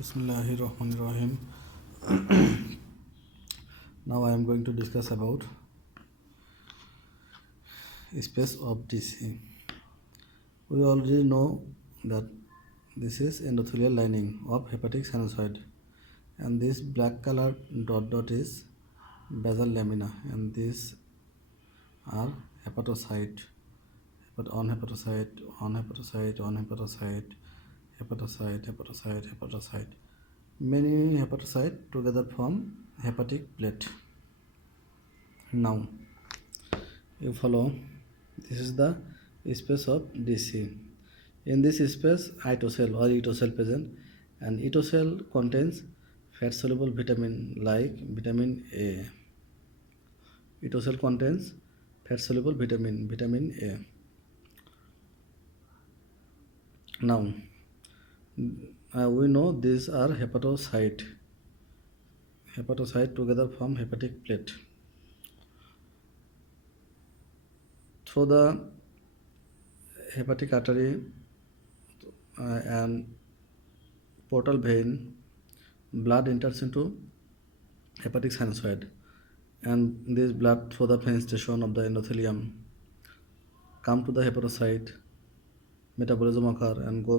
Bismillahirrahmanirrahim. Now I am going to discuss about space of DC. We already know that this is endothelial lining of hepatic sinusoid, and this black color dot is basal lamina, and these are hepatocyte, on hepatocyte, on hepatocyte, on hepatocyte, hepatocyte. Many hepatocyte together form hepatic plate. Now you follow, this is the space of DC. In this space, ito cell present, and ito cell contains fat soluble vitamin like vitamin A. Ito cell contains fat soluble vitamin A. Now we know these are hepatocyte together form hepatic plate. Through the hepatic artery and portal vein, blood enters into hepatic sinusoid, and this blood through the fenestration of the endothelium come to the hepatocyte, metabolism occur, and go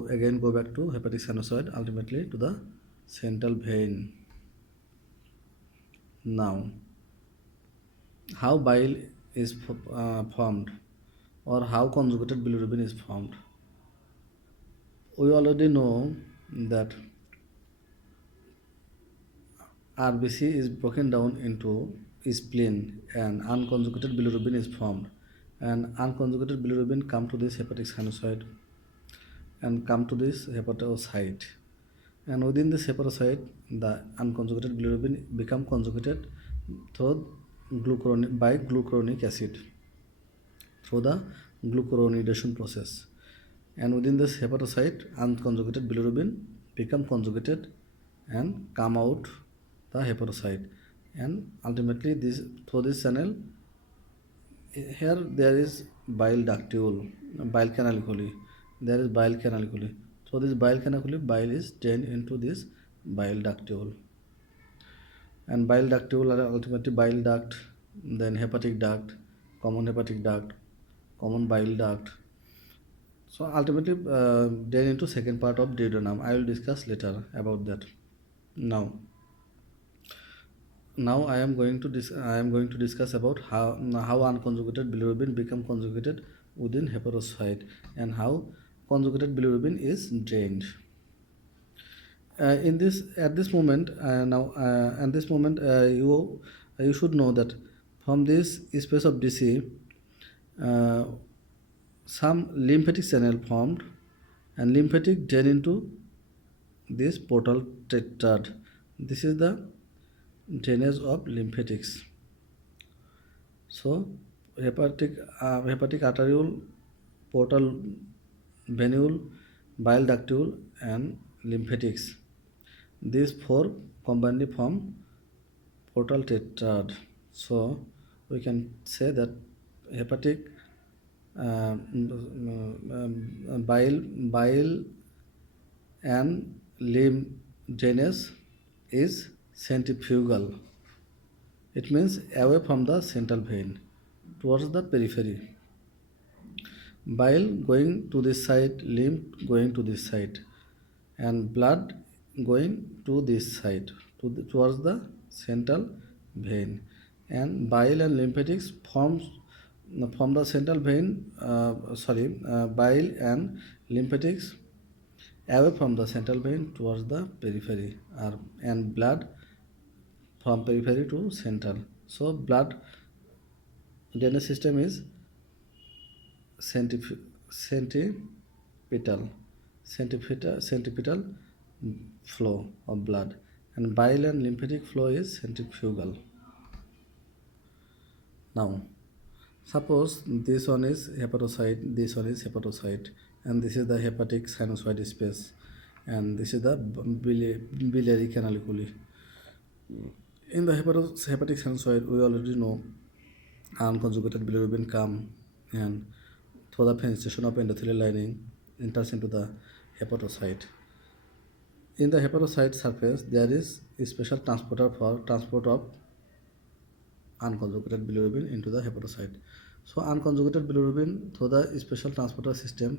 back to hepatic sinusoid, ultimately to the central vein. Now, how bile is formed, or how conjugated bilirubin is formed? We already know that RBC is broken down into spleen, and unconjugated bilirubin is formed, and unconjugated bilirubin come to this hepatic sinusoid and come to this hepatocyte, and within this hepatocyte the unconjugated bilirubin become conjugated through by glucuronic acid through the glucuronidation process, and within this hepatocyte unconjugated bilirubin become conjugated and come out the hepatocyte, and ultimately this through this channel, here there is bile canaliculi. There is bile canaliculi. So this bile canaliculi, bile is drained into this bile ductule, and bile ductule are ultimately bile duct, then hepatic duct, common hepatic duct, common bile duct. So ultimately drain into second part of duodenum. I will discuss later about that. Now I am going to discuss about how unconjugated bilirubin become conjugated within hepatocyte, and how conjugated bilirubin is drained. In this at this moment you should know that from this space of DC, some lymphatic channel formed, and lymphatic drain into this portal tetrad. This is the drainage of lymphatics. So hepatic arteriole, portal venule, bile ductule, and lymphatics. These four combinedly form portal tetrad. So we can say that hepatic bile and lymph drainage is centrifugal. It means away from the central vein towards the periphery. Bile going to this side, lymph going to this side, and blood going to this side towards the central vein. And bile and lymphatics forms from the central vein. Bile and lymphatics away from the central vein towards the periphery, and blood from periphery to central. So blood drainage system is centripetal flow of blood, and bile and lymphatic flow is centrifugal. Now suppose this one is hepatocyte, and this is the hepatic sinusoid space, and this is the biliary canaliculi. In the hepatic sinusoid, we already know unconjugated bilirubin come, and through the fenestration of endothelial lining enters into the hepatocyte. in the hepatocyte surface there is a special transporter for transport of unconjugated bilirubin into the hepatocyte. So unconjugated bilirubin through the special transporter system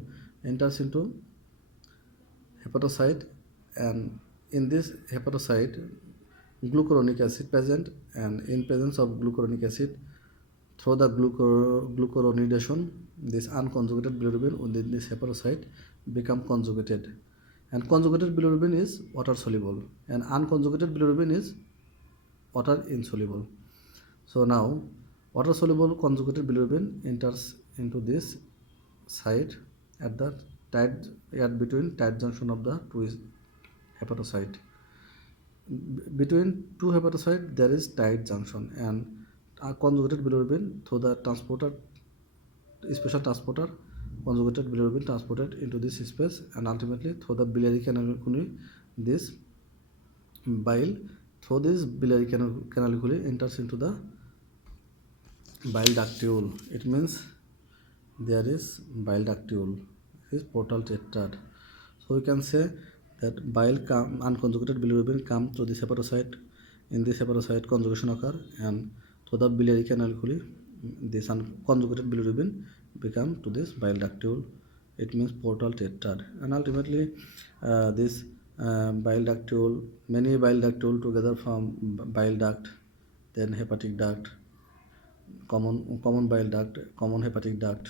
enters into hepatocyte, and in this hepatocyte glucuronic acid present, and in presence of glucuronic acid through the glucuronidation this unconjugated bilirubin within this hepatocyte become conjugated, and conjugated bilirubin is water soluble and unconjugated bilirubin is water insoluble. So now water soluble conjugated bilirubin enters into this site at the tight at between tight junction of the two hepatocyte. Between two hepatocyte there is tight junction, and conjugated bilirubin through the transporter special transporter conjugated bilirubin transported into this space, and ultimately through the biliary canaliculi this bile through this biliary canaliculi enters into the bile ductule. It means there is bile ductule is portal tetrad. So we can say that unconjugated bilirubin come to this hepatocyte. In this hepatocyte conjugation occur, and to the biliary canaliculi this unconjugated bilirubin become to this bile ductule. It means portal tetrad, and ultimately this bile ductule, many bile ductule together from bile duct, then hepatic duct, common bile duct, common hepatic duct,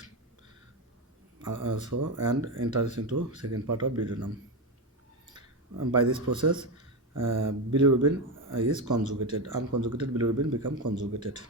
and enters into second part of duodenum. By this process, bilirubin is conjugated. Unconjugated bilirubin become conjugated.